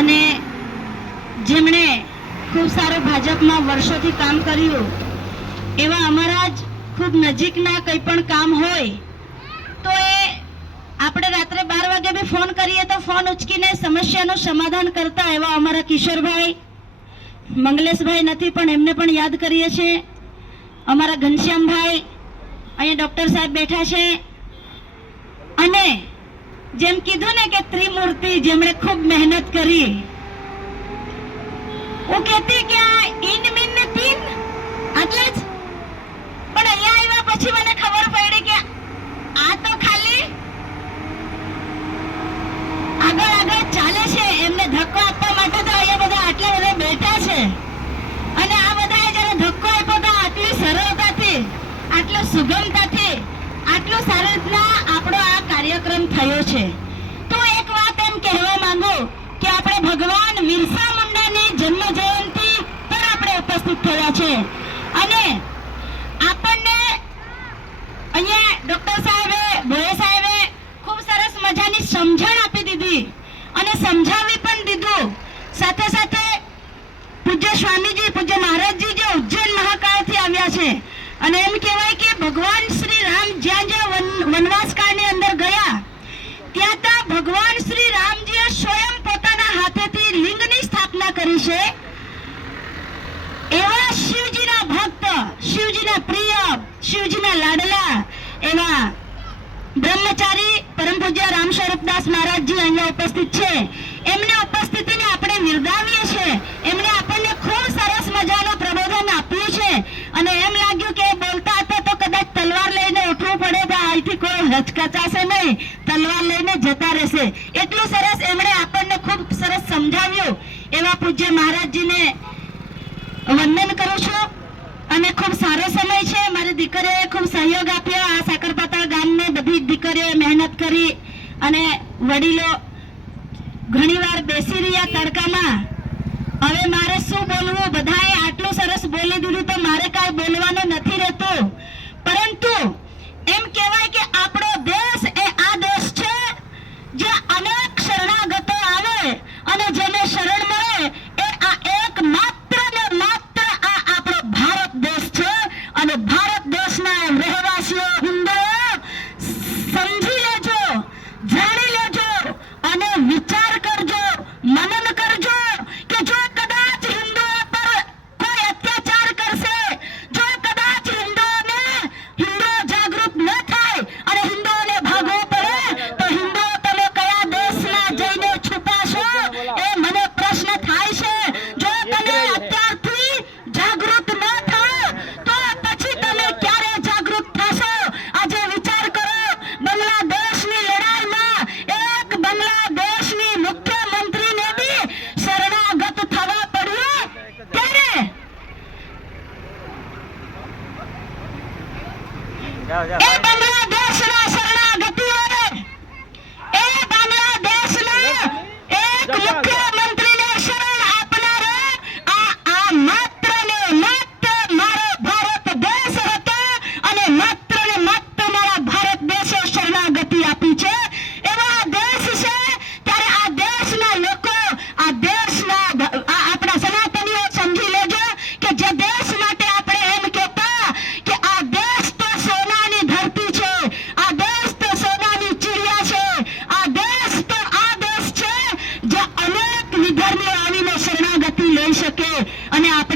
અને જેમણે ખૂબ સારું ભાજપમાં વર્ષોથી કામ કર્યું એવા અમારા જ ખૂબ નજીકના કંઈ પણ કામ હોય તો એ આપણે રાત્રે 12 વાગે બી ફોન કરીએ તો ફોન ઉચકીને સમસ્યાનું સમાધાન કરતા એવા અમારા કિશોરભાઈ, મંગલેશભાઈ નથી પણ એમને પણ યાદ કરીએ છીએ, અમારા ઘનશ્યામભાઈ, અહીંયા ડૉક્ટર સાહેબ બેઠા છે, અને જેમ કીધું ને કે ત્રિમૂર્તિ જેમણે ખૂબ મહેનત કરી, હું કહેતી કે આ ઈન મીન ને તીન એટલે જ, પણ અહીંયા આવ્યા પછી મને ખબર પડી કે આ તો ખાલી આગળ આગળ ચાલે છે, એમને ધક્કો આપવા માટે તો અહીંયા બધા આટલા બધા બેઠા છે, અને આ બધાએ જ્યારે ધક્કો આપ્યો તો આટલી સરળતાથી, આટલી સુગમતાથી, આટલું સારી રીતના આપણો આ કાર્યક્રમ થયો છે. તો એક વાત એમ કહેવા માંગુ કે આપણે ભગવાન બિરસા મુંડાની જન્મ જયંતિ પર આપણે ઉપસ્થિત થયા છે, અને આપણને અહીંયા ડોક્ટર સાહેબે, ભોય સાહેબે ખૂબ સરસ મજાની સમજણ આપી દીધી અને સમજાવી પણ દીધું. સાથે સાથે પૂજ્ય સ્વામીજી, પૂજ્ય મહારાજજી જે ઉજ્જૈન મહાકાળથી આવ્યા છે, અને એમ કહેવાય કે ભગવાન શ્રી રામ જ્યાં જ્યાં વનવાસ કાળની અંદર ગયા ત્યાં ભગવાન શ્રી રામજીએ સ્વયં પોતાના હાથેથી લિંગની સ્થાપના કરી છે. એવા શિવજીના ભક્ત, શિવજીના પ્રિય, શિવજીના લાડલા એવા બ્રહ્મચારી પરમ પૂજ્ય રામ સ્વરૂપદાસ મહારાજજી અહીંયા ઉપસ્થિત છે. એમની ઉપસ્થિતિને આપણે બિરદાવીએ છીએ. એમણે આપણને ખૂબ સરસ મજાનું પ્રબોધન આપ્યું છે, અને એમ લાગ્યું કે બોલતા હતા તો કદાચ તલવાર લઈને ઉઠવું પડે તો અહીંથી કોઈ હચકચાશે નહીં, તલવાર લઈને જતા રહેશે. એટલું સરસ એમણે આપણને ખૂબ સરસ સમજાવ્યું. એવા પૂજ્ય મહારાજજીને વંદન કરું છું, અને ખૂબ સારો સમય છે. મારી દીકરીઓએ ખૂબ સહયોગ આપ્યો. આ સાકરપાતા ગામની બધી દીકરીઓએ મહેનત કરી, અને વડીલો ઘણીવાર બેસી રહ્યા તડકામાં. હવે મારે શું બોલવું, બધાએ આટલું સરસ બોલી દીધું તો મારે કાંઈ બોલવાનું નથી રહેતું. પરંતુ એમ કહેવાય કે આપણો દેશ એ આ દેશ છે જે અનેક શરણાગતો આવે અને જેને શરણ મળે એ આ એક માત્ર ને માત્ર આ આપણો ભારત દેશ છે. અને ભારત દેશના રહેવાસીઓ હિન્દુઓ સમજી લેજો, જાણી લેજો અને વિચાર કરજો, મનન કરજો કે જો કદાચ હિન્દુઓ પર કોઈ અત્યાચાર કરશે, જો કદાચ હિન્દુઓ જાગૃત ન થાય અને હિન્દુઓને ભાગવું પડે તો હિન્દુઓ તમે કયા દેશમાં જઈને છુપાશો એ મને પ્રશ્ન થાય છે. જો તમે અત્યારથી જાગૃત ન થાઓ તો પછી તમે ક્યારે જાગૃત થશો? આજે વિચાર કરો, બાંગ્લાદેશની લડાઈમાં એક બાંગ્લાદેશની મુખ્યમંત્રીને બી શરણાગત થવા પડ્યું ત્યારે એ બાંગ્લાદેશના શરણાગતિઓએ એ બાંગ્લાદેશના એક મુખ્યમંત્રીને શરણ આપનારો આ માત્ર ને માત્ર મારો ભારત દેશ હતો, અને માત્ર ને માત્ર મારા ભારત દેશે શરણાગતિ આપી છે. એવા દેશ છે ત્યારે આ દેશના લોકો, આ દેશના આપણા સનાતનીઓ સમજી લેજો કે જે દેશ માટે આપણે એમ કહેતા કે આ દેશ તો સોનાની ધરતી છે, આ દેશ તો સોનાની ચિડિયા છે, આ દેશ તો આ દેશ છે જે અનેક વિધર્મીઓ આવીને શરણાગતિ લઈ શકે. અને આપણે